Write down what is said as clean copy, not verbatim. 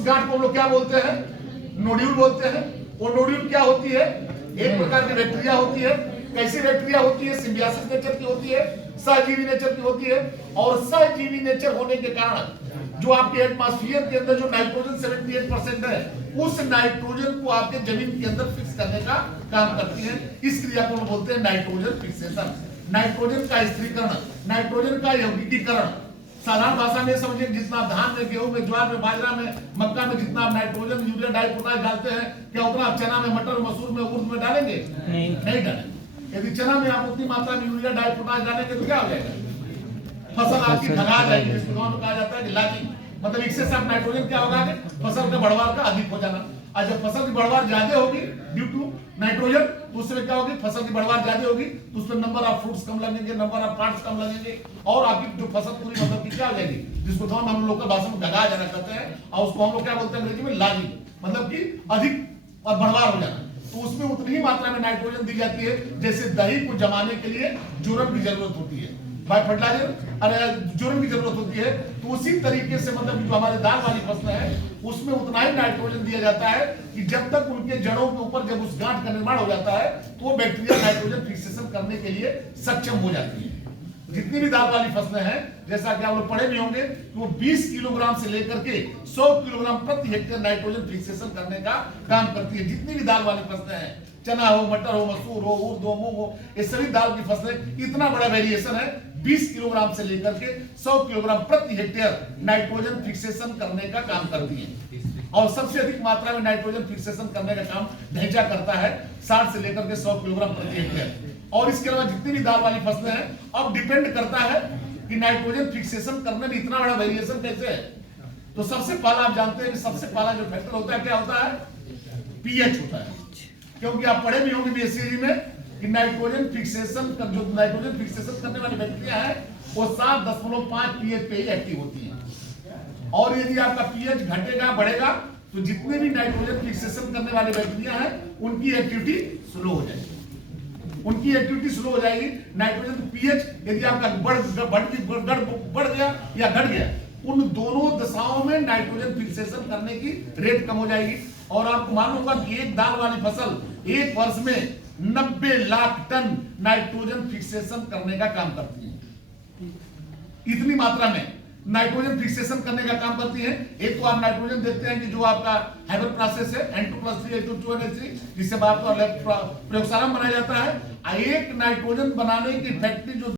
उस गांठ को हम लोग क्या बोलते हैं? नोड्यूल बोलते हैं। वो नोड्यूल क्या होती है? एक प्रकार की बैक्टीरिया होती है। कैसी बैक्टीरिया होती है? सिम्बियोसिस नेचर की होती है, सहजीवी नेचर की होती है। और सहजीवी नेचर होने के कारण जो आपके एटमॉस्फेयर के अंदर जो नाइट्रोजन 78% है, उस नाइट्रोजन को आपके जमीन के अंदर फिक्स करने का काम करती है। इस क्रिया को बोलते हैं नाइट्रोजन फिक्सेशन। नाइट्रोजन का स्थिरीकरण, नाइट्रोजन का यौगिकीकरण। साधारण भाषा में समझिए, जितना धान में, गेहूं में, ज्वार में, बाजरा में, मक्का में जितना आप नाइट्रोजन, यूरिया, डाई, पोटाश डालते हैं, क्या उतना आप चना में, मटर, मसूर में, उर्द में डालेंगे? नहीं डालेंगे। यदि चना में आप उतनी मात्रा में यूरिया, डाई, पोटाश डालेंगे तो क्या हो जाएगा? फसल आपकी ठगा जाएगी। जिसको गाँव में कहा जाता है कि लागी, मतलब एक्सेस ऑफ नाइट्रोजन क्या होगा? फसल का बढ़वार का अधिक हो जाना। और जब फसल की बढ़वार ज्यादा होगी ड्यू टू नाइट्रोजन, तो उसमें क्या होगी? फसल की बढ़वार ज्यादा होगी तो उसमें नंबर ऑफ फ्रूट्स कम लगेंगे, नंबर ऑफ प्लांट्स कम लगेंगे, और आपकी जो फसल पूरी मतलब की क्या हो जाएगी? जिसको तो हम लोकल भाषा में ढगा जाना कहते हैं, और उसको हम लोग क्या बोलते हैं अंग्रेजी में? लागी, मतलब कि अधिक और बढ़वार हो जाना। तो उसमें उतनी ही मात्रा में नाइट्रोजन दी जाती है जैसे दही को जमाने के लिए जोरन की जरूरत होती है, बाय फर्टिलाइजर अरे जोरन की जरूरत होती है। तो उसी तरीके से मतलब जो हमारे दाल वाली फसलें हैं उसमें उतना ही नाइट्रोजन दिया जाता है कि जब तक उनके जड़ों के ऊपर जब उस गांठ का निर्माण हो जाता है तो वो बैक्टीरिया नाइट्रोजन फिक्सेशन करने के लिए सक्षम हो जाती है। जितनी भी दाल वाली फसलें हैं, जैसा कि आप लोग पढ़े भी होंगे, वो 20 किलोग्राम से लेकर के 100 किलोग्राम प्रति हेक्टेयर नाइट्रोजन फिक्सेशन करने का काम करती है। जितनी भी दाल वाली फसलें हैं, चना हो, मटर हो, मसूर हो, उर्द हो, मूंग हो, ये सभी दाल की फसलें, इतना बड़ा वेरिएशन है। 20 किलोग्राम से लेकर के 100 किलोग्राम प्रति हेक्टेयर नाइट्रोजन फिक्सेशन करने का काम करती है। और सबसे अधिक मात्रा में नाइट्रोजन फिक्सेशन करने का काम ढैंचा करता है, 60 से लेकर के 100 किलोग्राम प्रति हेक्टेयर। और इसके अलावा जितनी भी दाल वाली फसलें हैं, अब डिपेंड करता है कि नाइट्रोजन फिक्सेशन करने में इतना बड़ा वेरिएशन कैसे है। तो सबसे पहला आप जानते हैं कि सबसे पहला जो फैक्टर होता है क्या होता है? पीएच होता है। क्योंकि आप पढ़े भी होंगे बीएससी में कि नाइट्रोजन फिक्सेशन जो नाइट्रोजन फिक्सेशन करने वाली बैक्टीरिया है वो 7.5 पीएच पे ही एक्टिव होती है। और यदि आपका पीएच घटेगा, बढ़ेगा, तो जितने भी नाइट्रोजन फिक्सेशन करने वाले बैक्टीरिया हैं उनकी एक्टिविटी स्लो हो जाएगी। उनकी एक्टिविटी स्लो हो जाएगी। नाइट्रोजन पीएच यदि आपका बढ़ गया या घट गया, उन दोनों दशाओं में नाइट्रोजन फिक्सेशन करने की रेट कम हो जाएगी। और आपको मालूम होगा कि एक दाल वाली फसल एक वर्ष में 90 लाख टन नाइट्रोजन फिक्सेशन करने का काम करती है। इतनी मात्रा में नाइट्रोजन फिक्सेशन करने का काम करती है। एक तो आप नाइट्रोजन देखते हैं कि जो आपका हाइबर प्रोसेस है N2+3 H2O2 जिससे आपका प्रयोगशाला में बनाया जाता है। एक नाइट्रोजन बनाने की फैक्ट्री जो